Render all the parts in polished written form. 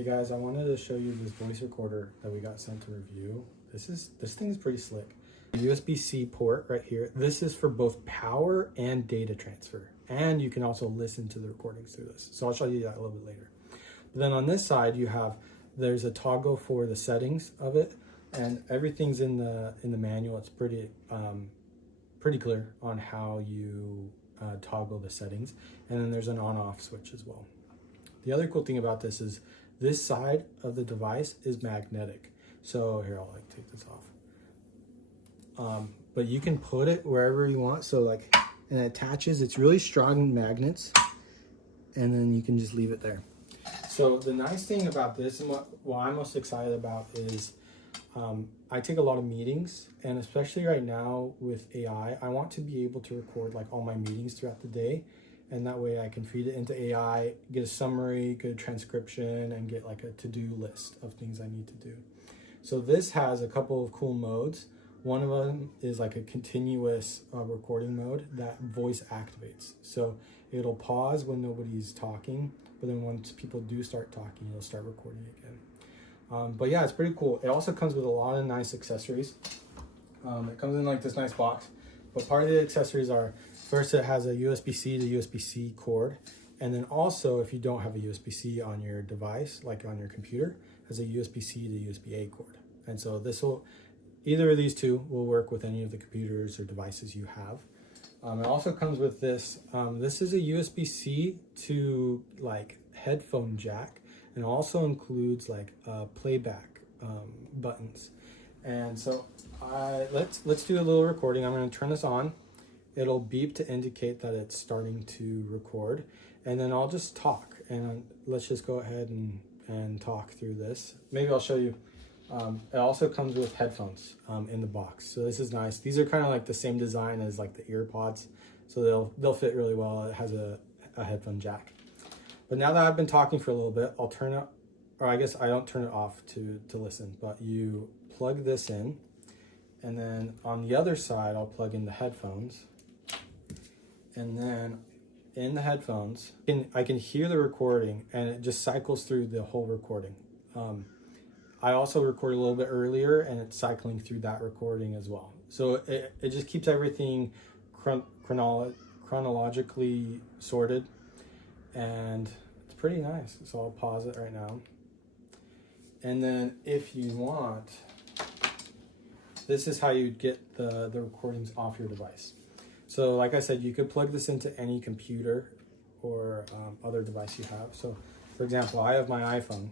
Hey guys, I wanted to show you this voice recorder that we got sent to review. This thing's pretty slick. USB-C port right here. This is for both power and data transfer. And you can also listen to the recordings through this. So I'll show you that a little bit later. But then on this side, there's a toggle for the settings of it, and everything's in the manual. It's pretty clear on how you toggle the settings. And then there's an on-off switch as well. The other cool thing about this is this side of the device is magnetic. So here, I'll take this off. But you can put it wherever you want. So and it attaches, it's really strong magnets, and then you can just leave it there. So the nice thing about this, and what I'm most excited about is, I take a lot of meetings, and especially right now with AI, I want to be able to record all my meetings throughout the day. And that way I can feed it into AI, get a summary, get a transcription, and get a to-do list of things I need to do. So this has a couple of cool modes. One of them is a continuous recording mode that voice activates. So it'll pause when nobody's talking, but then once people do start talking, it'll start recording again. But yeah, it's pretty cool. It also comes with a lot of nice accessories. It comes in this nice box. But part of the accessories are, first it has a USB-C to USB-C cord. And then also, if you don't have a USB-C on your device, like on your computer, it has a USB-C to USB-A cord. And so either of these two will work with any of the computers or devices you have. It also comes with this. This is a USB-C to headphone jack, and also includes playback buttons. And so let's do a little recording. I'm going to turn this on. It'll beep to indicate that it's starting to record, and then I'll just talk, and let's just go ahead and talk through this. Maybe I'll show you. It also comes with headphones in the box, so this is nice. These are kind of the same design as the ear pods, so they'll fit really well. It has a headphone jack. But now that I've been talking for a little bit, I'll turn it, or I guess I don't turn it off to listen, but you plug this in, and then on the other side I'll plug in the headphones, and then in the headphones I can hear the recording, and it just cycles through the whole recording. I also record a little bit earlier, and it's cycling through that recording as well. So it just keeps everything chronologically sorted, and it's pretty nice. So I'll pause it right now. And then if you want, this is how you'd get the recordings off your device. So like I said, you could plug this into any computer or other device you have. So for example, I have my iPhone.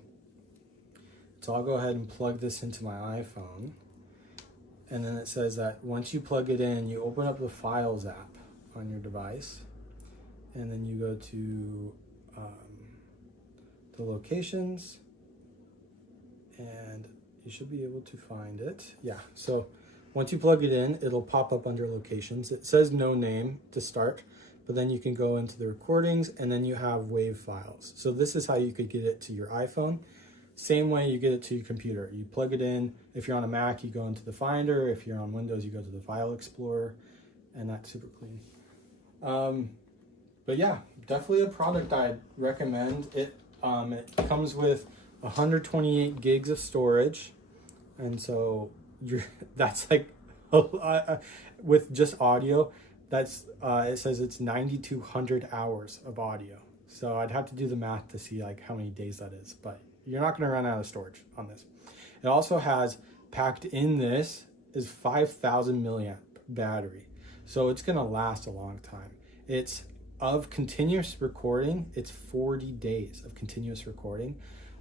So I'll go ahead and plug this into my iPhone. And then it says that once you plug it in, you open up the Files app on your device. And then you go to the locations, and you should be able to find it. Yeah, so once you plug it in, it'll pop up under locations. It says no name to start, but then you can go into the recordings, and then you have WAV files. So this is how you could get it to your iPhone. Same way you get it to your computer. You plug it in. If you're on a Mac, you go into the Finder. If you're on Windows, you go to the File Explorer, and that's super clean. But yeah, definitely a product I'd recommend. It comes with 128 gigs of storage, and so that's with just audio, that's it says it's 9,200 hours of audio. So I'd have to do the math to see how many days that is, but you're not going to run out of storage on this. It also has, packed in this is 5,000 milliamp battery, so it's going to last a long time. It's of continuous recording, it's 40 days of continuous recording.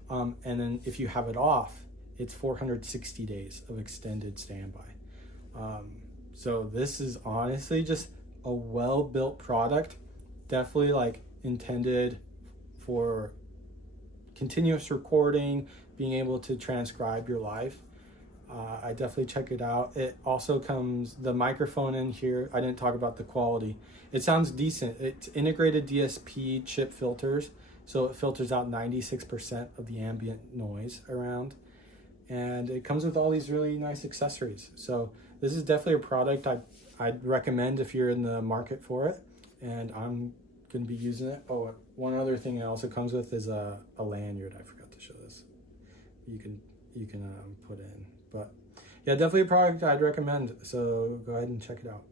And then if you have it off, it's 460 days of extended standby. So this is honestly just a well-built product, definitely intended for continuous recording, being able to transcribe your life. I definitely check it out. It also comes, the microphone in here, I didn't talk about the quality. It sounds decent. It's integrated DSP chip filters, so it filters out 96% of the ambient noise around. And it comes with all these really nice accessories. So this is definitely a product I'd recommend if you're in the market for it. And I'm going to be using it. Oh, one other thing it also comes with is a lanyard I forgot to to show this. You can put in, but yeah, definitely a product I'd recommend. So go ahead and check it out.